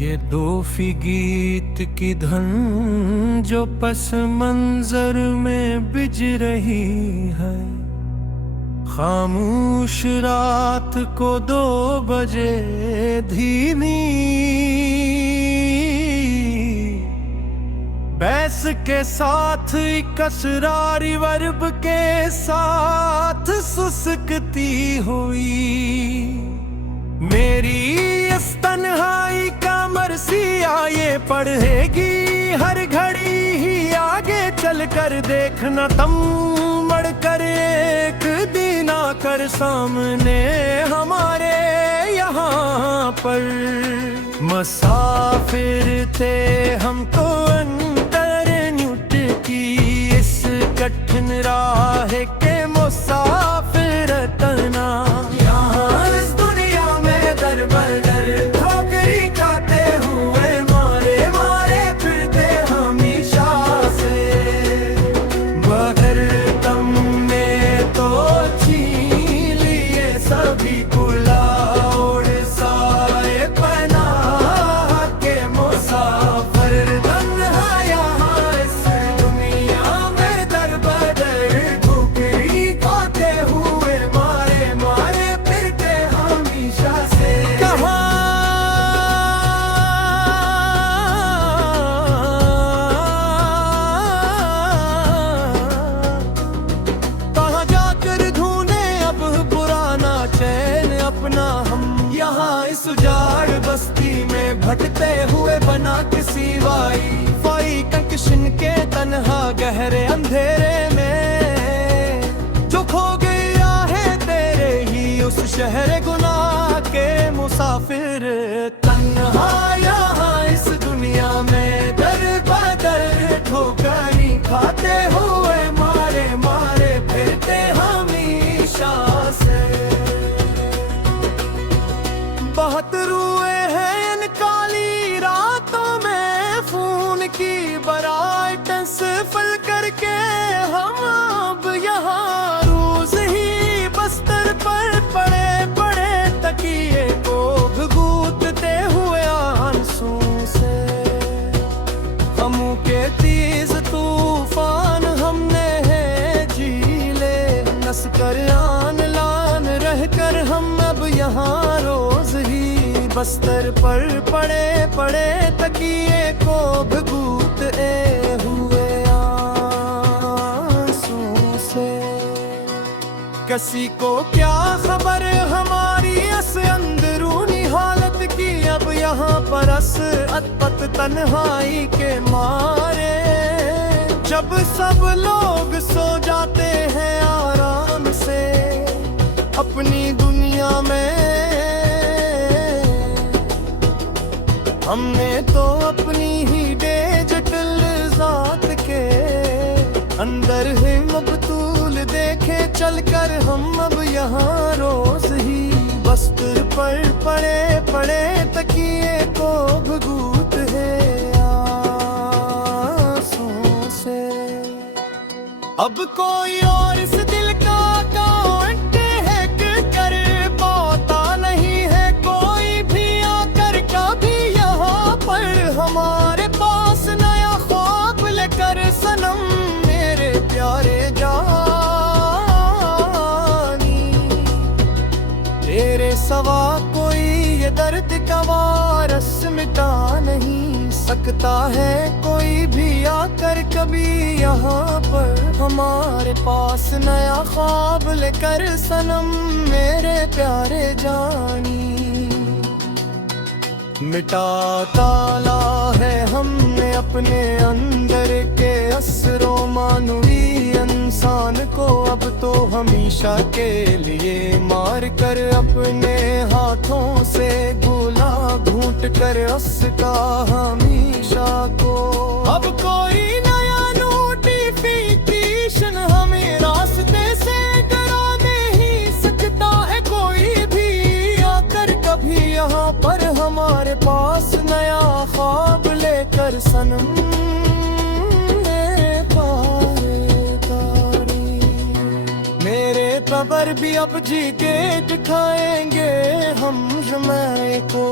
ये दोफी गीत की धन जो पस मंजर में बिज रही है, खामोश रात को 2 बजे धीमी बैस के साथ एक असरारी वर्ब के साथ सुसकती हुई मेरी इस तन्हाई का मरसिया ये पढ़ेगी हर घड़ी ही आगे चल कर देखना तम मड़ कर एक दिन आकर सामने हमारे यहाँ पर मुसाफिर थे हम तो अंतर्न्यूट की इस कठिन राह के मुसाफिर तना यहाँ इस दुनिया में दर बदर ठोकरी खाते हुए मारे मारे फिरते हमेशा से, मगर तुमने तो छीन लिए सभी कुला और साए पनाह के मुसाफिर तन्हा यहाँ इस दुनिया में दर बदर ठोकरी खाते हुए मारे मारे फिरते हमेशा से। कहाँ जाकर ढूंढे अब पुराना चैन अपना हम, यहाँ इस उजाड़ बस्ती में भटकते हुए बना किसी वाई कंकशन के तन्हा गहरे अंधेरे में जो खो गया है तेरे ही उस शहर गुनाह के मुसाफिर तन्हा यहाँ इस दुनिया में दर बदर ठोकरी खाते हुए मारे मारे फिरते हमेशा से। बहुत रुए हैं इन काली रातों में खून की बराइटस फल करके हम अब यहाँ रोज ही बस्तर पर पड़े पड़े तकिए को घूटते हुए आंसू से। गमों के तेज तूफान हमने है झीले नस कर आन लान रह कर हम अब यहाँ रोज ही बस्तर पर पड़े पड़े तकिए को भगूते हुए आंसू से। किसी को क्या खबर हमारी इस अंदरूनी हालत की, अब यहाँ पर अतपत तन्हाई के मारे जब सब लोग सो जाते हैं आराम से अपनी दुनिया में, हमने तो अपनी ही डिजिटल जात के अंदर ही मबतूल देखे चलकर हम अब यहाँ रोज ही बस्तर पर पड़े पड़े तकिए को भगूत है आंसू से। अब कोई और इस दिल का अकाउंट हैक कर पाता नहीं है कोई भी आकर कभी यहाँ पर हमारे पास नया ख्वाब लेकर सनम मेरे प्यारे जानी, तेरे सवा कोई ये दर्द का वारस मिटा नहीं सकता है कोई भी आकर कभी यहाँ पर हमारे पास नया ख्वाब लेकर सनम मेरे प्यारे जानी। मिटा ताला है हमने अपने अंदर के असरो मानवी इंसान को अब तो हमेशा के लिए मार कर अपने हाथों से गोला घूंट कर उसका हमेशा को। अब कोई नया नोटिफिकेशन हमें रास्ते से डरा नहीं सकता है कोई भी आकर कभी यहाँ पर हमारे पास नया ख्वाब लेकर सनम मेरे कबर भी अब जी के दिखाएंगे हम। मैं को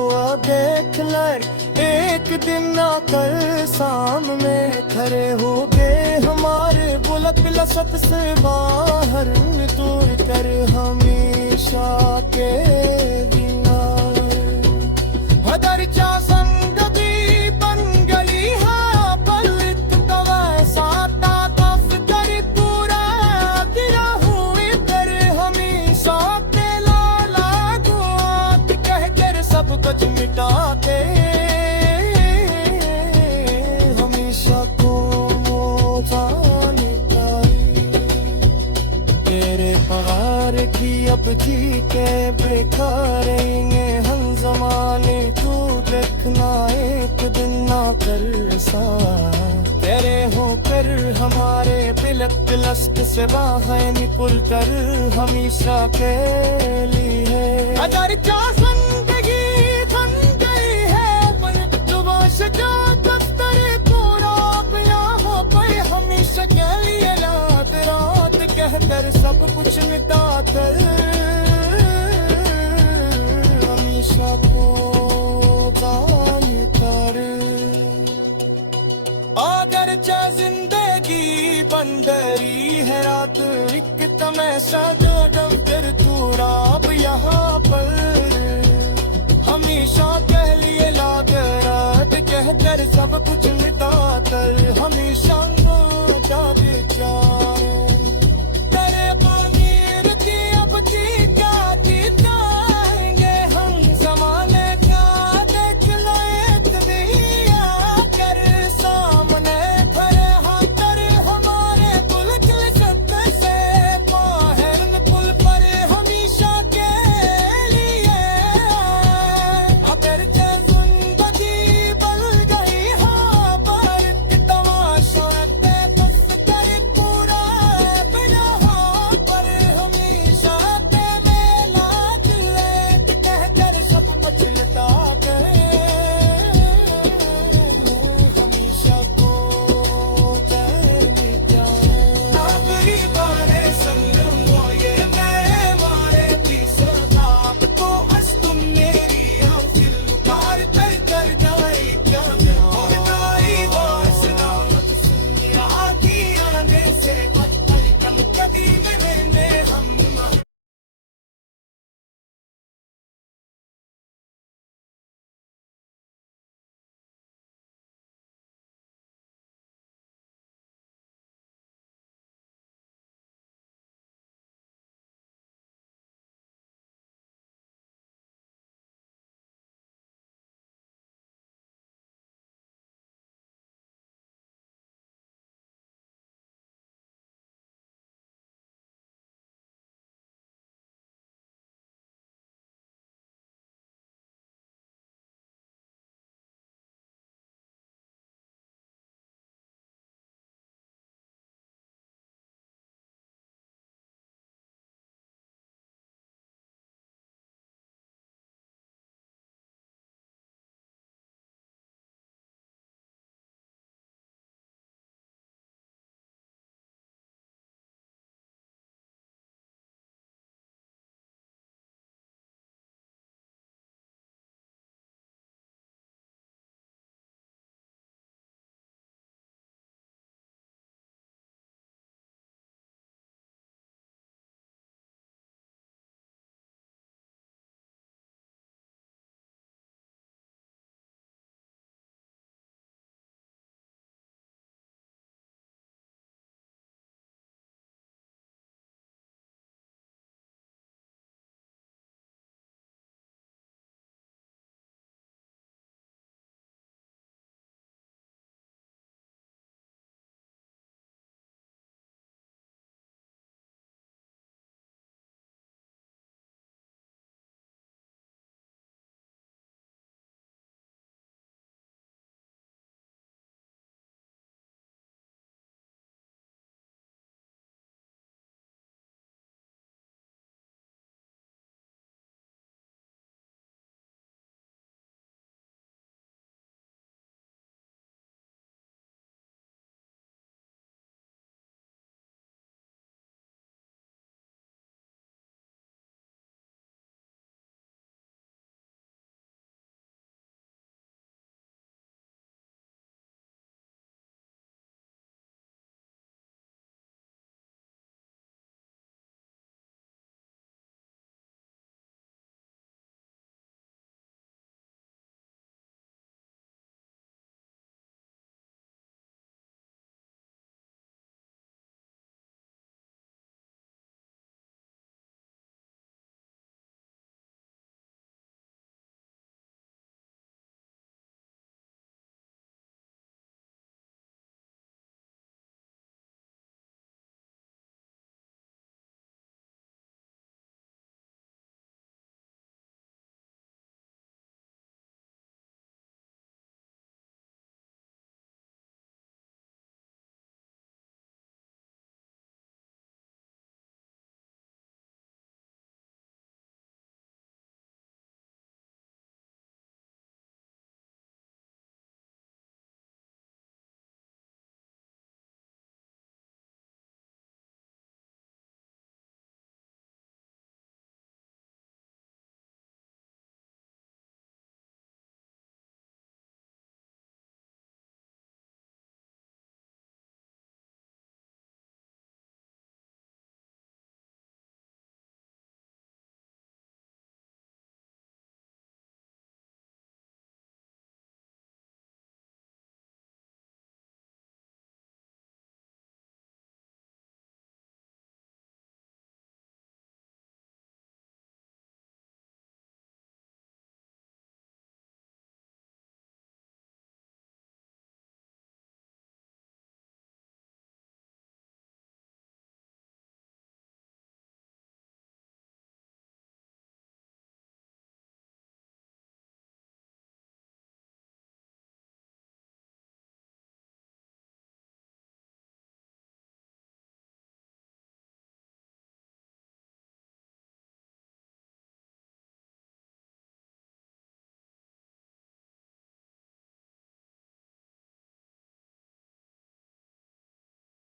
देख लर एक दिन आकर सामने खड़े हो गए हमारे बुलक लसत से बाहर दूर कर हमेशा के बिना। हदरचा संग भी बन गली है पलित तो वैसा ताकफ कर पूरा गिरा हुई पर हमेशा के लाला दुआत कह कर सब कुछ मिटाते हमेशा को तेरे पगार की अब जी के बेकारेंगे हम जमाने तू देखना एक दिन ना कर सा। तेरे होकर हमारे तिलक तिलस्त से बाहर निपुल कर हमेशा के लिए। अगर क्या जिंदगी बन गई है पर जुबां से जो दफ्तर पूरा पिया हो कोई हमेशा के लिए रात रात कहकर सब कुछ मिटाकर हमेशा को कर। अगर चाहे जिंदगी बंदरी है रात एक तमैसा जो दफ्तर तू राब यहाँ पर हमेशा कह लिए लाग रात कहकर सब कुछ मिटाकर हमेशा